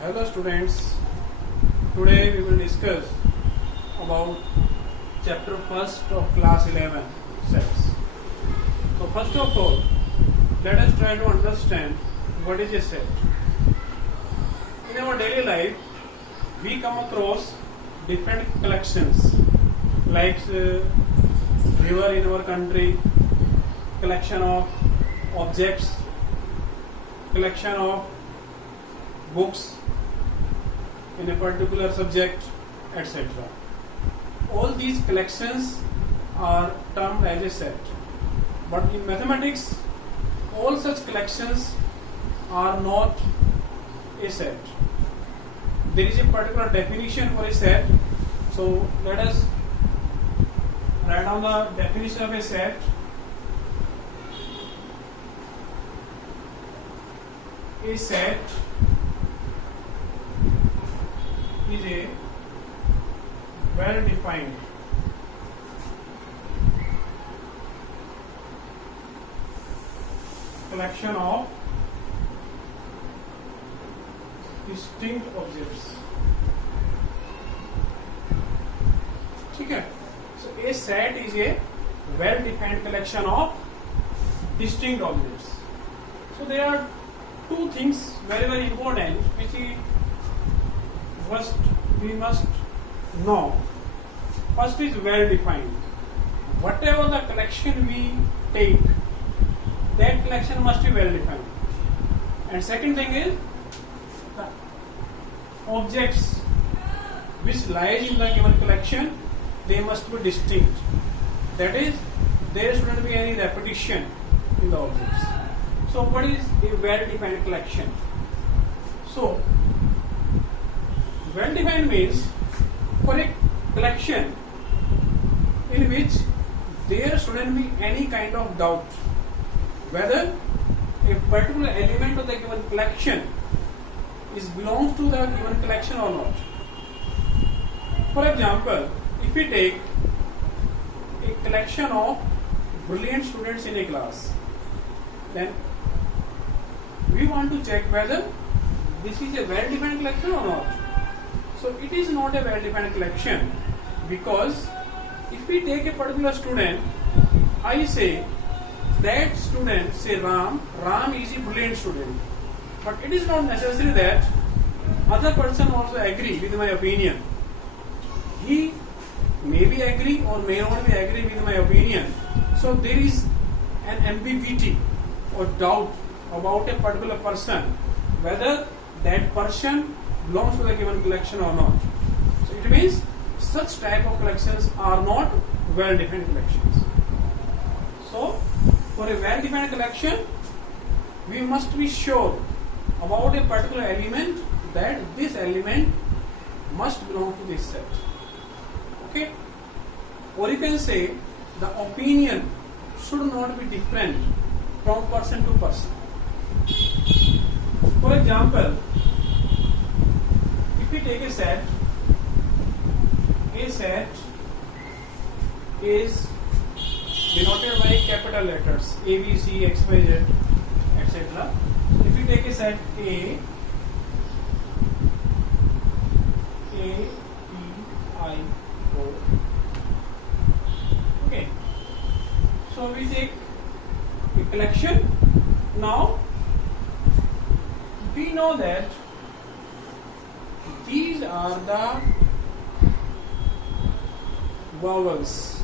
Hello students, today we will discuss about chapter 1st of class 11 sets. So first of all, let us try to understand what is a set. In our daily life, we come across different collections like river in our country, collection of objects, collection of books in a particular subject, etc. All these collections are termed as a set. But in mathematics, all such collections are not a set. There is a particular definition for a set. So let us write down the definition of a set. A set is a well-defined collection of distinct objects. Okay. So a set is a well-defined collection of distinct objects. So there are two things very important which we must know. First is well defined. Whatever the collection we take, that collection must be well defined. And second thing is the objects which lies in the given collection, they must be distinct. That is, there shouldn't be any repetition in the objects. So what is a well-defined collection? So well-defined means for a collection in which there shouldn't be any kind of doubt whether a particular element of the given collection belongs to the given collection or not. For example, if we take a collection of brilliant students in a class, then we want to check whether this is a well-defined collection or not. So it is not a well-defined collection, because if we take a particular student, I say that student, say Ram is a brilliant student, but it is not necessary that other person also agree with my opinion. He may be agree or may not be agree with my opinion. So there is an ambiguity or doubt about a particular person, whether that person belongs to the given collection or not. So it means such type of collections are not well-defined collections. So for a well-defined collection, we must be sure about a particular element, that this element must belong to this set. Okay? Or you can say the opinion should not be different from person to person. For example, if we take a set is denoted by capital letters A, B, C, X, Y, Z, etc. If we take a set A, P, I, O. Okay. So we take a collection. Now we know that these are the vowels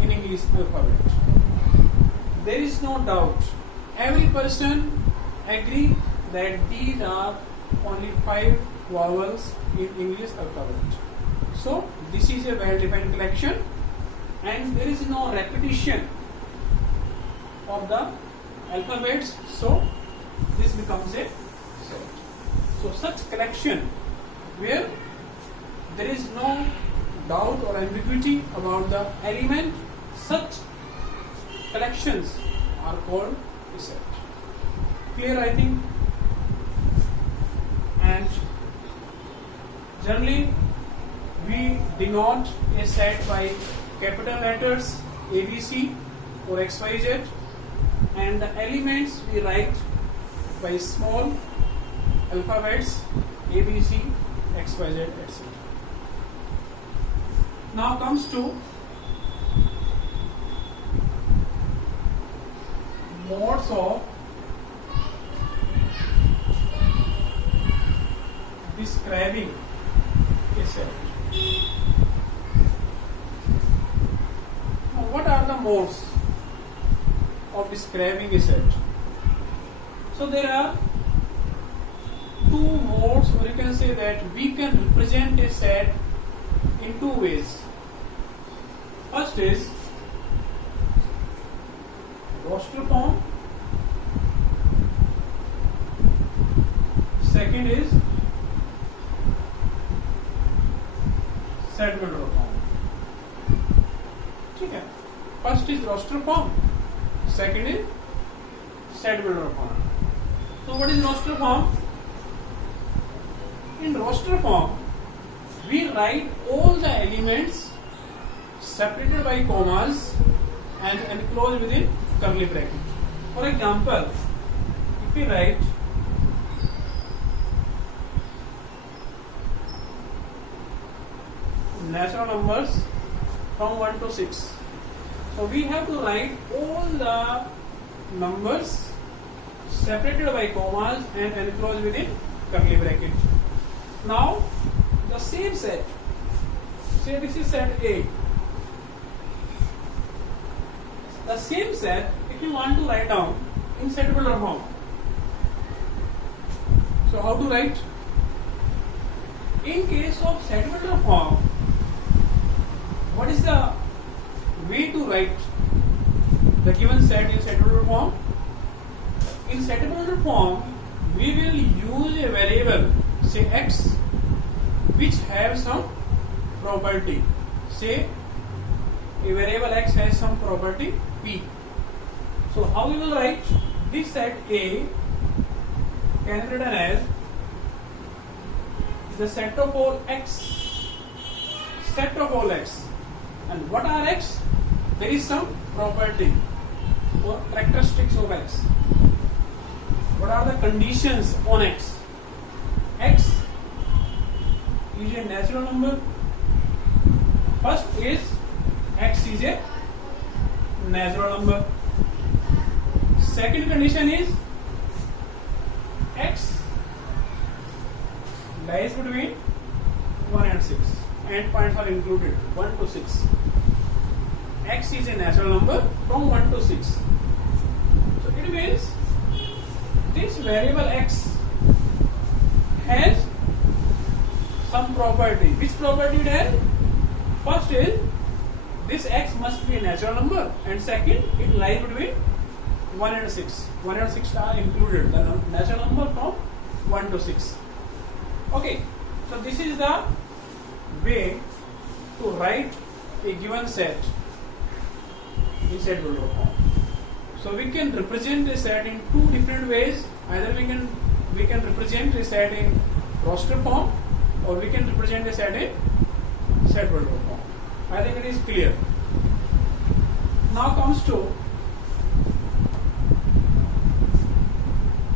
in English alphabet. There is no doubt. Every person agree that these are only 5 vowels in English alphabet. So this is a well-defined collection, and there is no repetition of the alphabets. So this becomes a set. So such collection where there is no doubt or ambiguity about the element, such collections are called a set. Clear, I think? And generally we denote a set by capital letters ABC or XYZ, and the elements we write by small alphabets A, B, C, X, Y, Z, etc. Now comes to modes of describing a set. Now, what are the modes of describing a set? So there are two modes, or you can say that we can represent a set in two ways. First is roster form. Second is set builder form. ठीक है. First is roster form. Second is set builder form. So what is roster form? In roster form, we write all the elements separated by commas and enclosed within curly bracket. For example, if we write natural numbers from 1 to 6, so we have to write all the numbers separated by commas and enclosed within curly bracket. Now the same set, say this is set A. The same set, if you want to write down in set builder form, so how to write? In case of set builder form, what is the way to write the given set in set builder form? In set builder form, we will use a variable, say x, which have some property. Say a variable x has some property p. So how we will write this set A can be written as the set of all x, set of all x. And what are x? There is some property or characteristics of x. What are the conditions on x? X is a natural number. First is x is a natural number. Second condition is x lies between 1 and 6. And points are included 1 to 6. X is a natural number from 1 to 6. So it means this variable x has some property. Which property it has? First is this x must be a natural number, and second, it lies between 1 and 6. 1 and 6 are included, the natural number from 1 to 6. Okay, so this is the way to write a given set in set builder form. So we can represent a set in two different ways. Either we can represent a set in roster form, or we can represent a set in set builder form. I think it is clear. Now comes to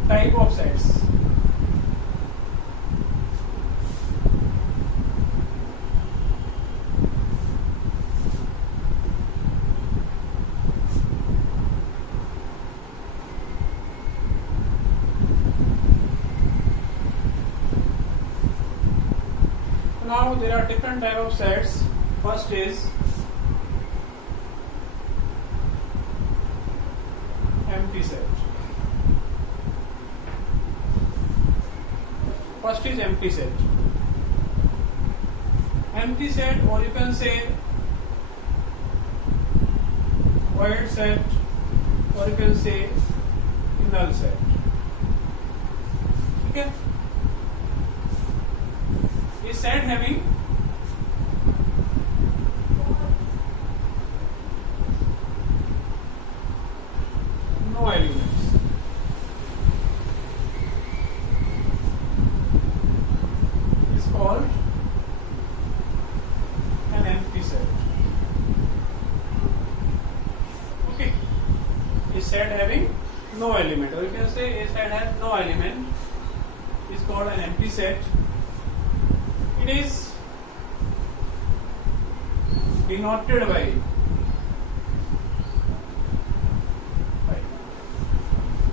type of sets. Now there are different type of sets. First is empty set. First is empty set. Empty set, or you can say void set, or you can say null set. Okay? A set having no elements is called an empty set. Okay, a set having no element, or you can say a set has no no element is called an empty set. It is denoted by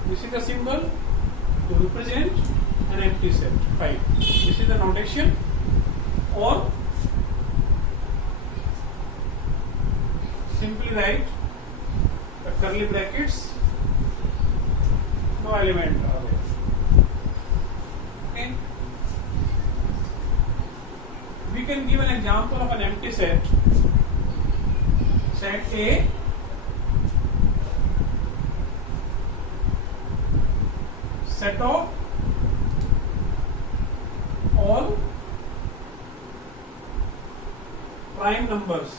this is the symbol to represent an empty set. Fine. This is the notation, or simply write the curly brackets, no element are there. Okay. We can give an example of an empty set. Set A set of all prime numbers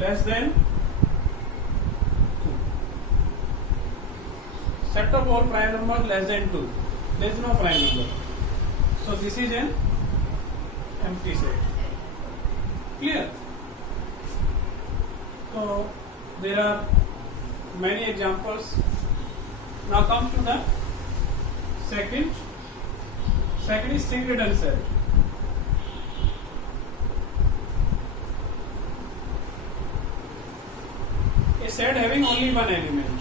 less than 2. Set of all prime numbers less than 2. There is no prime number. So this is an empty set. Clear? So there are many examples. Now comes to the second. Second is singleton set. A set having only one element.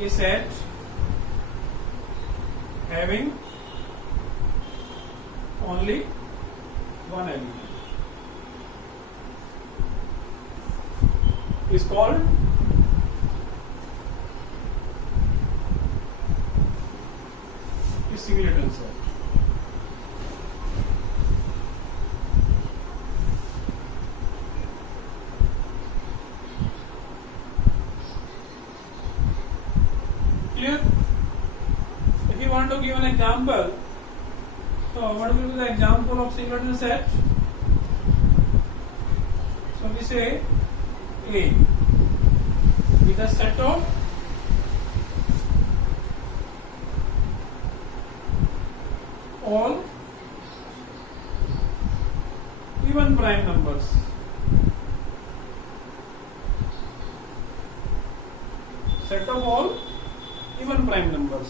A set having only one element is called singleton set. Clear? If you want to give an example, so what will be the example of singleton set? So we say A with a set of all even prime numbers. Set of all even prime numbers.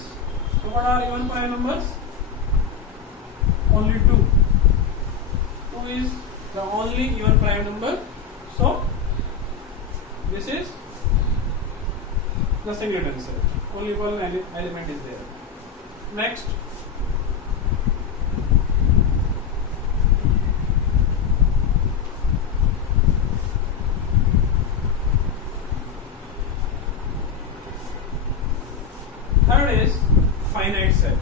So what are even prime numbers? Only 2. 2 is the only even prime number. So this is the singleton set. Only one element is there. Next. Third is finite set.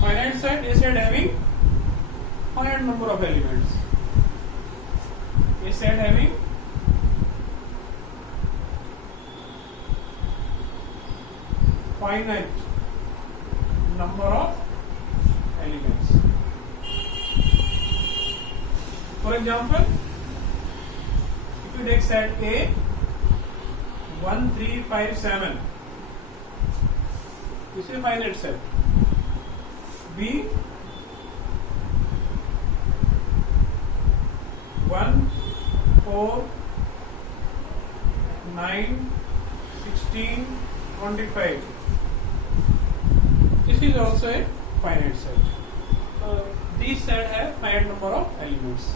Finite set is set having finite number of elements. A set having finite number of elements. For example, if you take set A 1, 3, 5, 7, this is a finite set. B 1, 4, 9, 16, 25. This is also a finite set. So these set have finite number of elements.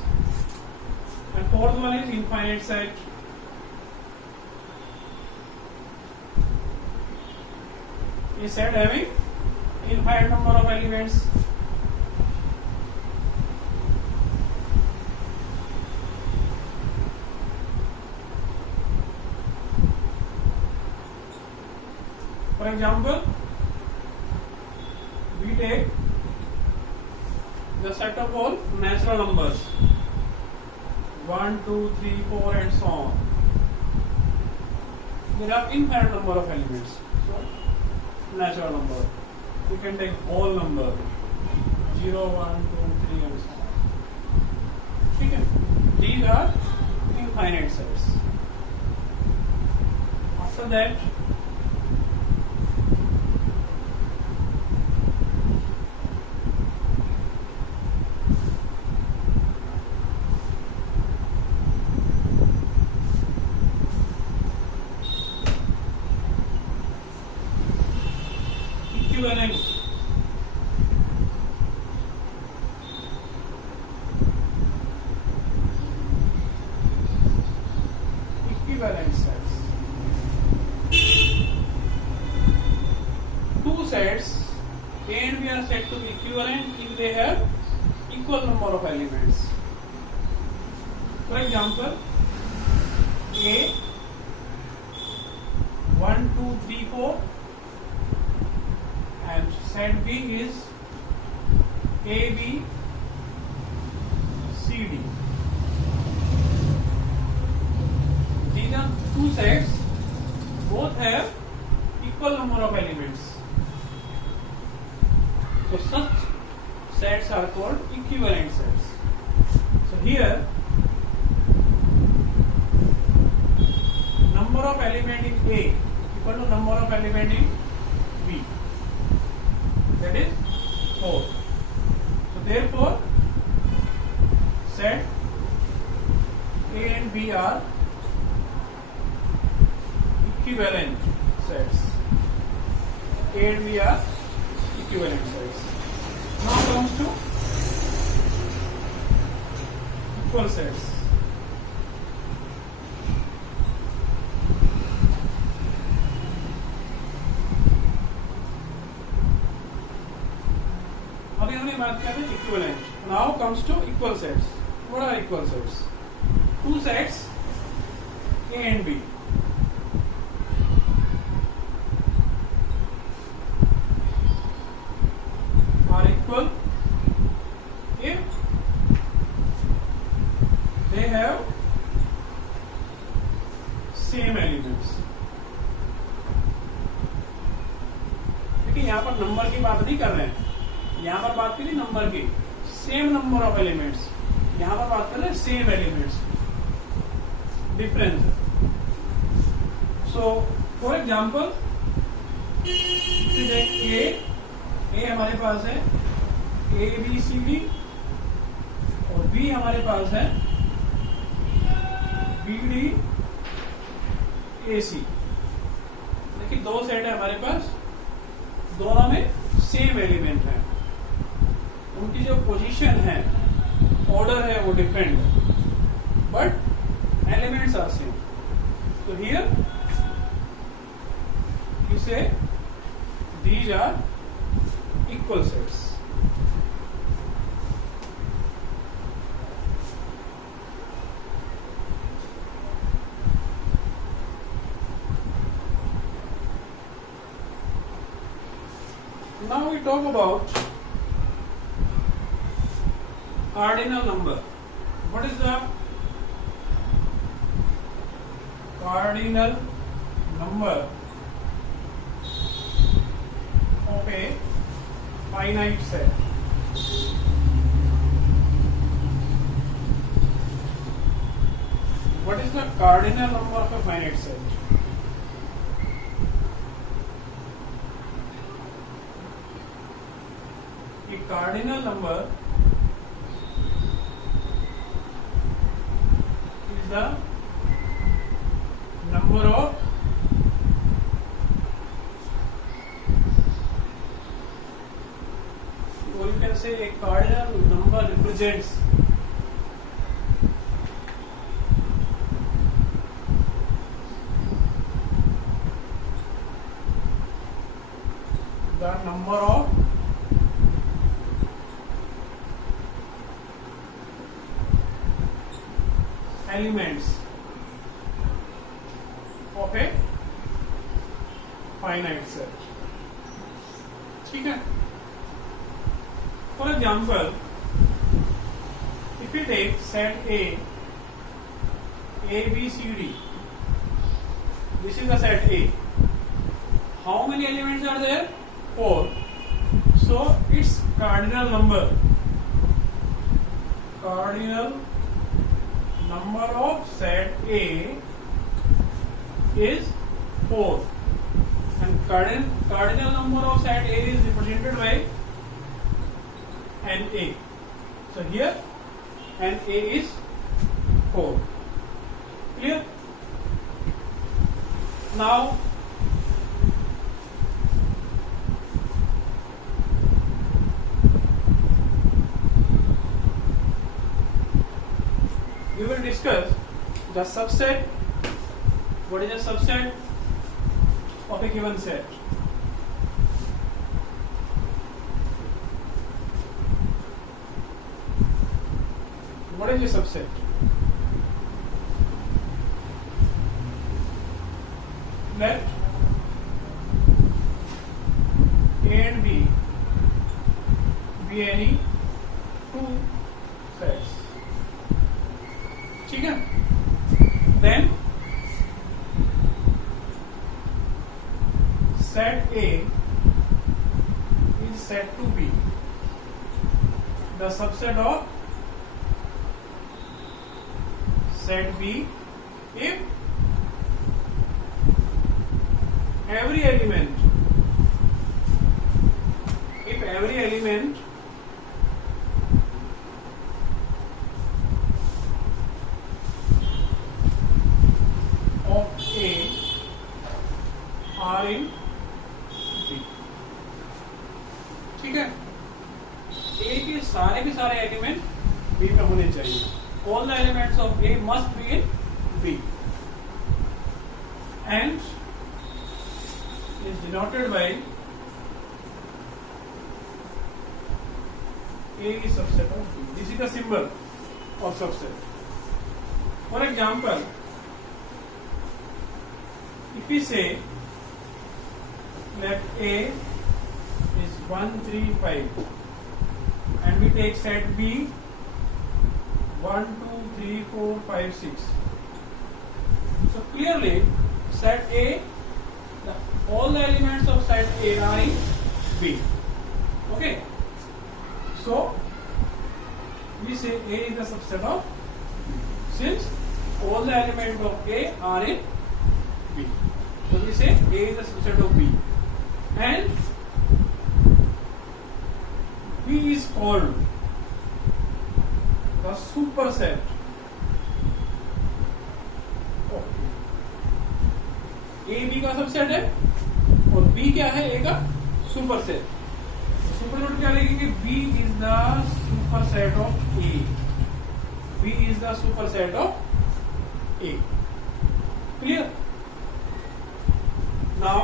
And fourth one is infinite set. A set having infinite number of elements. For example, we take the set of all natural numbers 1, 2, 3, 4 and so on. There are infinite number of elements. So natural number. You can take whole number 0, 1, 2, 3 and so on. Okay. These are infinite sets. After that, said to be equivalent if they have equal number of elements. For example, A 1 2 3 4 and set B is A B C D. These are two sets, both have equal number of elements. So such sets are called equivalent sets. So here number of element in A equal to number of element in B, that is 4. So therefore set A and B are equivalent sets. A and B are equivalent sets. Now comes to equal sets. अभी हमने बात किया था equivalent. Now comes to equal sets. What are equal sets? Two sets A and B. Are equal if they have same elements. देखिए यहाँ पर number की बात नहीं कर रहे हैं, यहाँ पर बात करिए नंबर की. सेम नंबर ऑफ एलिमेंट्स, यहाँ पर बात कर रहे हैं same elements, difference. So for example A हमारे पास है ए बी सी डी और बी हमारे पास है बी डी ए सी. देखिए दो सेट है हमारे पास, दोनों में सेम एलिमेंट है, उनकी जो पोजीशन है, ऑर्डर है, वो डिफरेंट है, बट एलिमेंट्स आर सेम. तो here you say these are equal sets. Now we talk about cardinal number. What is the cardinal number of a finite set? What is the cardinal number of a finite set? A cardinal number is the number of or you can say a cardinal number represents the number of elements of a finite set. ठीक है. For example, if we take set A, B, C, D, this is the set A. How many elements are there? 4. So its cardinal number of set A is 4, and cardinal number of set A is represented by NA. So here NA is 4. Clear? Now we will discuss the subset. What is a subset of a given set? what is a subset? Let A and B be any two sets. ठीक है? Then set A is set to B, the subset of set B if every element of A are in B. ठीक है? A के सारे element B में होने चाहिए. All the elements of A must be in B, and is denoted by A is subset of B. This is the symbol of subset. For example, if we say let A is 1, 3, 5 and we take set B 1, 2, 3, 4, 5, 6. So clearly set A, all the elements of set A are in B. Okay. So we say A is the subset of B, since all the elements of A are in B. So we say A is the subset of B, and B is called the superset of A. B का subset है और B क्या है? A का superset. Superset क्या लिखेंगे? B is the superset of A. B is the superset of A. Clear? Now